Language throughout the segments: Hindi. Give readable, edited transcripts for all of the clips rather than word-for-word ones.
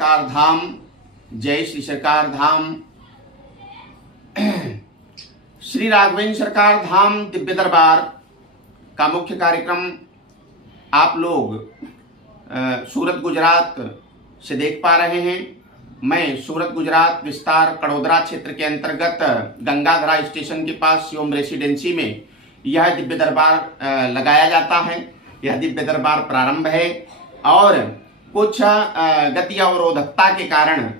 सरकार धाम, जय श्री सरकार धाम। श्री राघवेंद्र सरकार धाम दिव्य दरबार का मुख्य कार्यक्रम आप लोग सूरत गुजरात से देख पा रहे हैं। मैं सूरत गुजरात विस्तार कड़ोदरा क्षेत्र के अंतर्गत गंगाधरा स्टेशन के पास शिवम रेसिडेंसी में यह दिव्य दरबार लगाया जाता है। यह दिव्य दरबार प्रारंभ है और कुछ गति अवरोधकता के कारण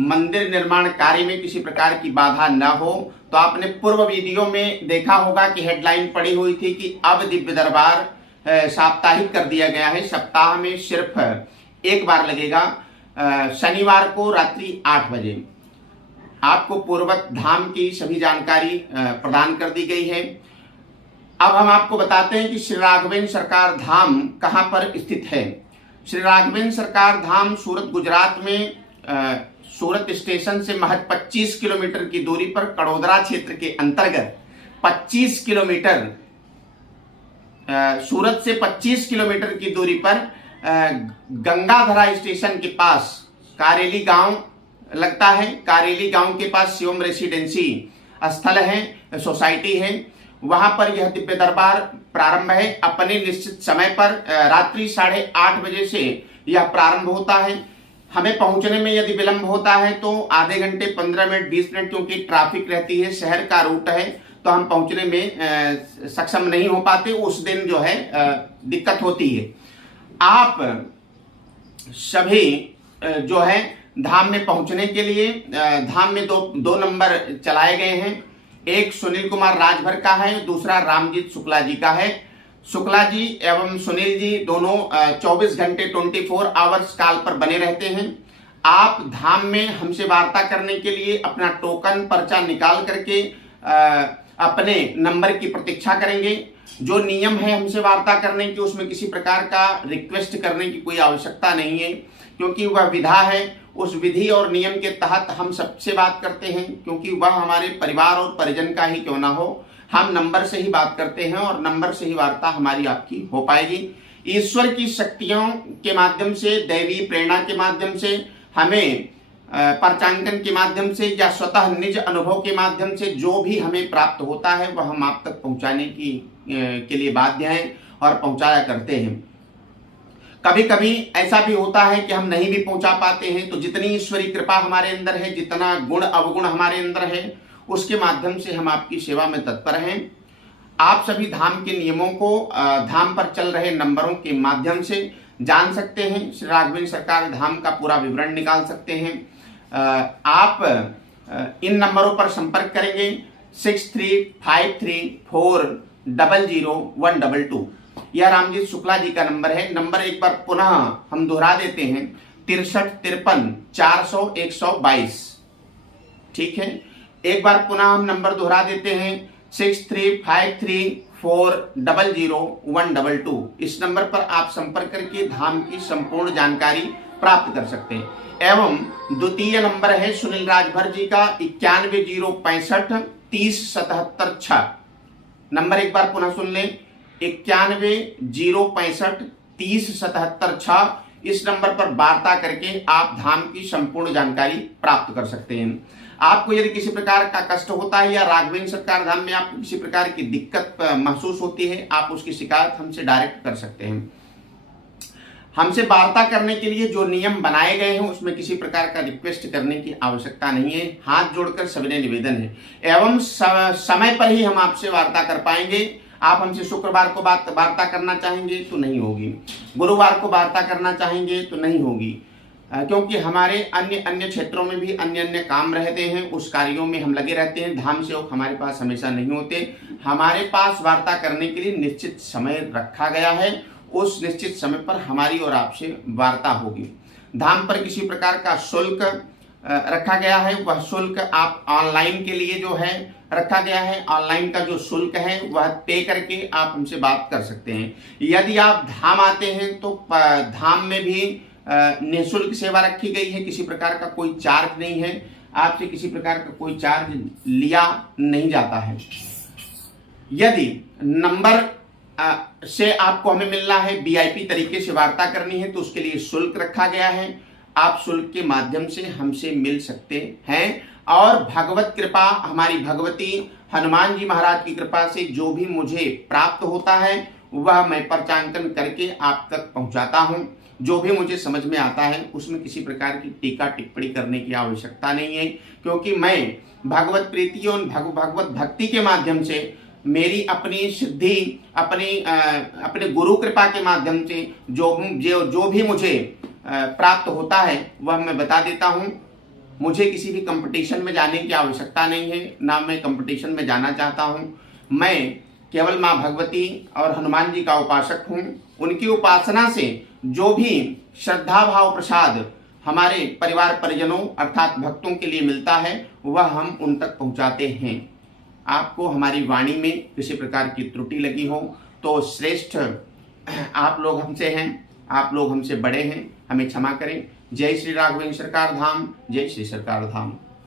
मंदिर निर्माण कार्य में किसी प्रकार की बाधा न हो, तो आपने पूर्व वीडियो में देखा होगा कि हेडलाइन पड़ी हुई थी कि अब दिव्य दरबार साप्ताहिक कर दिया गया है। सप्ताह में सिर्फ एक बार लगेगा, शनिवार को रात्रि 8 बजे। आपको पूर्वत धाम की सभी जानकारी प्रदान कर दी गई है। अब हम आपको बताते हैं कि श्री राघवेंद्र सरकार धाम कहां पर स्थित है। श्री राघवेंद्र सरकार धाम सूरत गुजरात में सूरत स्टेशन से महज 25 किलोमीटर की दूरी पर कड़ोदरा क्षेत्र के अंतर्गत 25 किलोमीटर सूरत से 25 किलोमीटर की दूरी पर गंगाधरा स्टेशन के पास कारेली गांव लगता है। कारेली गांव के पास शिवम रेसिडेंसी स्थल है, सोसाइटी है। वहां पर यह दिव्य दरबार प्रारंभ है। अपने निश्चित समय पर रात्रि 8:30 बजे से यह प्रारंभ होता है। हमें पहुंचने में यदि विलंब होता है तो आधे घंटे, 15 मिनट, 20 मिनट, क्योंकि ट्रैफिक रहती है, शहर का रूट है, तो हम पहुंचने में सक्षम नहीं हो पाते। उस दिन जो है दिक्कत होती है। आप सभी जो है धाम में पहुंचने के लिए धाम में दो नंबर चलाए गए हैं। एक सुनील कुमार राजभर का है, दूसरा रामजीत शुक्ला जी का है। शुक्ला जी एवं सुनील जी दोनों 24 घंटे 24 आवर्स काल पर बने रहते हैं। आप धाम में हमसे वार्ता करने के लिए अपना टोकन पर्चा निकाल करके अपने नंबर की प्रतीक्षा करेंगे। जो नियम है हमसे वार्ता करने की, उसमें किसी प्रकार का रिक्वेस्ट करने की कोई आवश्यकता नहीं है, क्योंकि वह विधा है। उस विधि और नियम के तहत हम सबसे बात करते हैं, क्योंकि वह हमारे परिवार और परिजन का ही क्यों ना हो, हम नंबर से ही बात करते हैं और नंबर से ही वार्ता हमारी आपकी हो पाएगी। ईश्वर की शक्तियों के माध्यम से, दैवी प्रेरणा के माध्यम से, हमें पर्चांकन के माध्यम से या स्वतः निज अनुभव के माध्यम से जो भी हमें प्राप्त होता है वह हम आप तक पहुंचाने के लिए बाध्य हैं और पहुंचाया करते हैं। कभी कभी ऐसा भी होता है कि हम नहीं भी पहुंचा पाते हैं, तो जितनी ईश्वरी कृपा हमारे अंदर है, जितना गुण अवगुण हमारे अंदर है, उसके माध्यम से हम आपकी सेवा में तत्पर हैं। आप सभी धाम के नियमों को धाम पर चल रहे नंबरों के माध्यम से जान सकते हैं। श्री राघवेंद्र सरकार धाम का पूरा विवरण निकाल सकते हैं। आप इन नंबरों पर संपर्क करेंगे। 6353400122 यह रामजीत शुक्ला जी का नंबर है। नंबर एक बार पुनः हम दोहरा देते हैं, 6353400122। ठीक है, एक बार पुनः हम नंबर दोहरा देते हैं, 6353400122। इस नंबर पर आप संपर्क करके धाम की संपूर्ण जानकारी प्राप्त कर सकते हैं। एवं द्वितीय नंबर है सुनील राजभर जी का 9106530776। नंबर एक बार पुनः सुन लें, 9106530776। इस नंबर पर वार्ता करके आप धाम की संपूर्ण जानकारी प्राप्त कर सकते हैं। आपको यदि किसी प्रकार का कष्ट होता है या राघवेंद्र सरकार धाम में आपको किसी प्रकार की दिक्कत महसूस होती है, आप उसकी शिकायत हमसे डायरेक्ट कर सकते हैं। हमसे वार्ता करने के लिए जो नियम बनाए गए हैं उसमें किसी प्रकार का रिक्वेस्ट करने की आवश्यकता नहीं है। हाथ जोड़कर सविनय निवेदन है। एवं समय पर ही हम आपसे वार्ता कर पाएंगे। आप हमसे शुक्रवार को वार्ता करना चाहेंगे तो नहीं होगी, गुरुवार को वार्ता करना चाहेंगे तो नहीं होगी, क्योंकि हमारे अन्य क्षेत्रों में भी अन्य काम रहते हैं। उस कार्यों में हम लगे रहते हैं। धाम सेवक हमारे पास हमेशा नहीं होते। हमारे पास वार्ता करने के लिए निश्चित समय रखा गया है। उस निश्चित समय पर हमारी और आपसे वार्ता होगी। धाम पर किसी प्रकार का शुल्क रखा गया है। वह शुल्क आप ऑनलाइन के लिए जो है रखा गया है। ऑनलाइन का जो शुल्क है वह पे करके आप हमसे बात कर सकते हैं। यदि आप धाम आते हैं तो धाम में भी निःशुल्क सेवा रखी गई है। किसी प्रकार का कोई चार्ज नहीं है। आपसे किसी प्रकार का कोई चार्ज लिया नहीं जाता है। यदि नंबर से आपको हमें मिलना है, वीआईपी तरीके से वार्ता करनी है, तो उसके लिए शुल्क रखा गया है। आप शुल्क के माध्यम से हमसे मिल सकते हैं। और भगवत कृपा, हमारी भगवती हनुमान जी महाराज की कृपा से जो भी मुझे प्राप्त होता है वह मैं पर्चांकन करके आप तक पहुंचाता हूं। जो भी मुझे समझ में आता है उसमें किसी प्रकार की टीका टिप्पणी करने की आवश्यकता नहीं है, क्योंकि मैं भगवत प्रीति और भगवत भक्ति के माध्यम से, मेरी अपनी सिद्धि, अपने गुरु कृपा के माध्यम से जो भी मुझे प्राप्त होता है वह मैं बता देता हूं। मुझे किसी भी कंपटीशन में जाने की आवश्यकता नहीं है, ना मैं कंपटीशन में जाना चाहता हूं। मैं केवल माँ भगवती और हनुमान जी का उपासक हूं। उनकी उपासना से जो भी श्रद्धा भाव प्रसाद हमारे परिवार परिजनों अर्थात भक्तों के लिए मिलता है वह हम उन तक पहुंचाते हैं। आपको हमारी वाणी में किसी प्रकार की त्रुटि लगी हो तो श्रेष्ठ आप लोग हमसे हैं, आप लोग हमसे बड़े हैं, हमें क्षमा करें। जय श्री राघवेंद्र सरकार धाम, जय श्री सरकार धाम।